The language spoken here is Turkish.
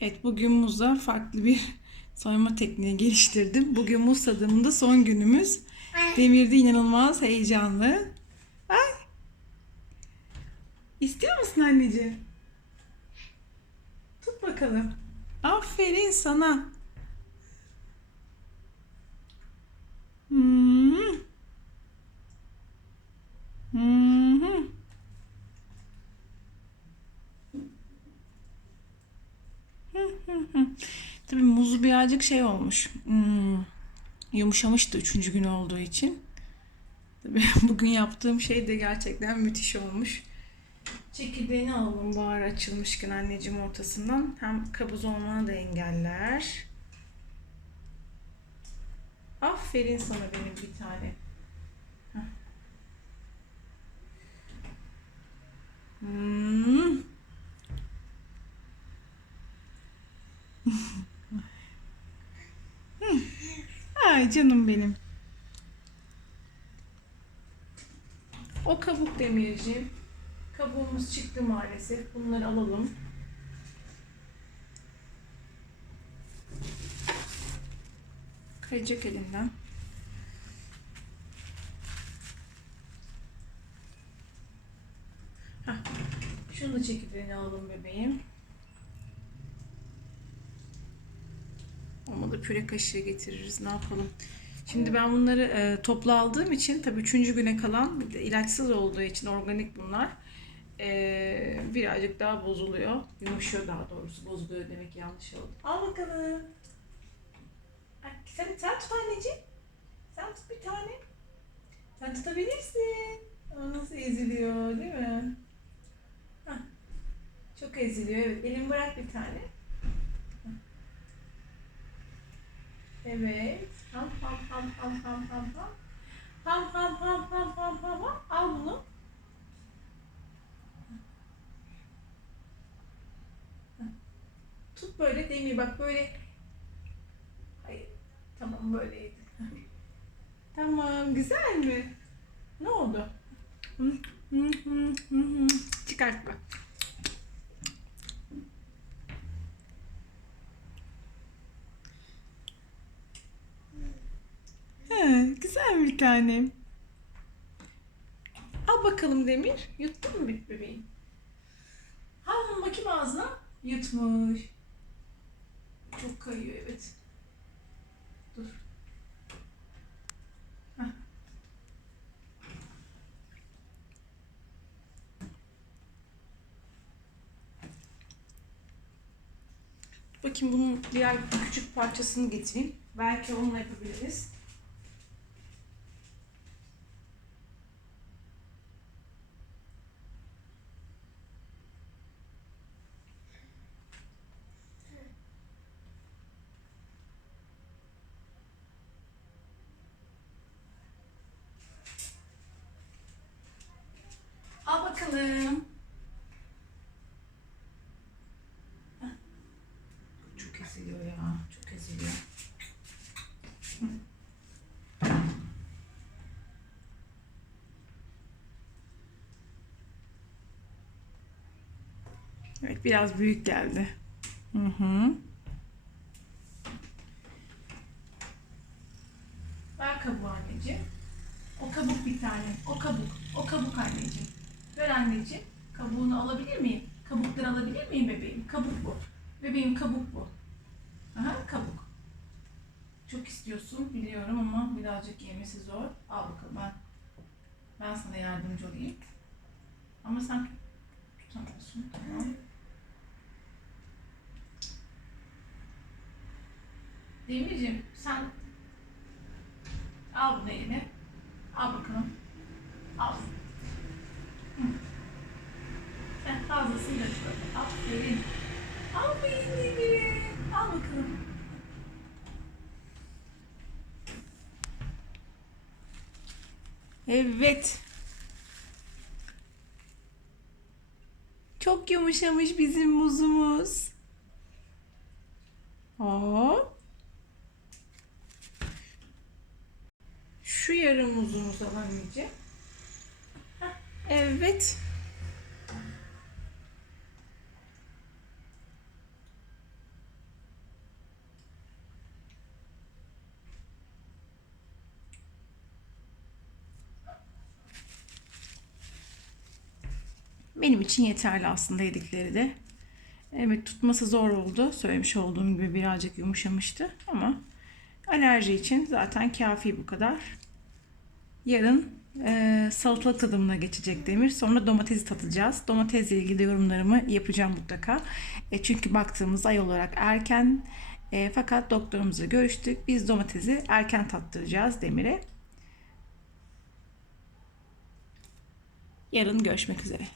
Evet bugün muzla farklı bir soyma tekniği geliştirdim. Bugün muz tadımında son günümüz. Demir de inanılmaz heyecanlı. Ay. İstiyor musun anneciğim? Tut bakalım. Aferin sana. Hmm. Hmm. Tabii muzu birazcık şey olmuş. Hmm, yumuşamıştı üçüncü gün olduğu için. Tabii bugün yaptığım şey de gerçekten müthiş olmuş. Çekirdeğini alalım ara açılmışken anneciğim ortasından. Hem kabuz olmanı da engeller. Aferin sana benim bir tane. Heh. Hmm. Ay canım benim. O kabuk demirciğim. Kabuğumuz çıktı maalesef. Bunları alalım. Kayacak elinden. Heh. Şunu da çekirdeğini alalım bebeğim. Püre kaşığı getiririz. Ne yapalım? Şimdi ben bunları e, toplu aldığım için tabii üçüncü güne kalan bir de ilaçsız olduğu için organik bunlar e, birazcık daha bozuluyor. Yumuşuyor daha doğrusu. Bozuluyor demek yanlış oldu. Al bakalım. Sen, sen tut anneciğim. Sen tut bir tane. Sen tutabilirsin. Aa, nasıl eziliyor değil mi? Hah. Çok eziliyor evet. Elimi bırak bir tane. Evet. Ham ham ham ham ham ham ham. Ham ham ham ham ham ham ham. Al bunu. Tut böyle demir bak böyle. Hayır. Tamam böyleydi. Tamam güzel mi? Ne oldu? Çıkart bak. He, güzel bir tane. Al bakalım Demir. Yuttun mu bir bebeğim? Al bakayım ağzına. Yutmuş. Çok kayıyor evet. Dur. Heh. Bakayım bunun diğer küçük parçasını getireyim. Belki onunla yapabiliriz. Al bakalım. Heh. Çok eziliyor ya. Çok eziliyor. Evet biraz büyük geldi. Hı hı. Ver kabuğu anneciğim. O kabuk bir tane. O kabuk. O kabuk anneciğim. Ver anneciğim. Kabuğunu alabilir miyim? Kabukları alabilir miyim bebeğim? Kabuk bu. Bebeğim kabuk bu. Aha kabuk. Çok istiyorsun biliyorum ama birazcık yemesi zor. Al bakalım ben. Ben sana yardımcı olayım. Ama sen tutamıyorsun. Tamam. Demirciğim sen al bunu eline. Al bakalım. Al. Sen fazlasını da çıkart. Aferin. Aferin Demir. Al bakalım. Evet. Çok yumuşamış bizim muzumuz. Hop. Şu yarım uzun uzan anneciğim. Evet. Benim için yeterli aslında yedikleri de. Evet tutması zor oldu. Söylemiş olduğum gibi birazcık yumuşamıştı ama alerji için zaten kafi bu kadar. Yarın e, salatalık tadımına geçecek Demir. Sonra domatesi tadacağız. Domatesle ilgili yorumlarımı yapacağım mutlaka. E, çünkü baktığımız ay olarak erken. E, fakat doktorumuzla görüştük. Biz domatesi erken tattıracağız Demir'e. Yarın görüşmek üzere.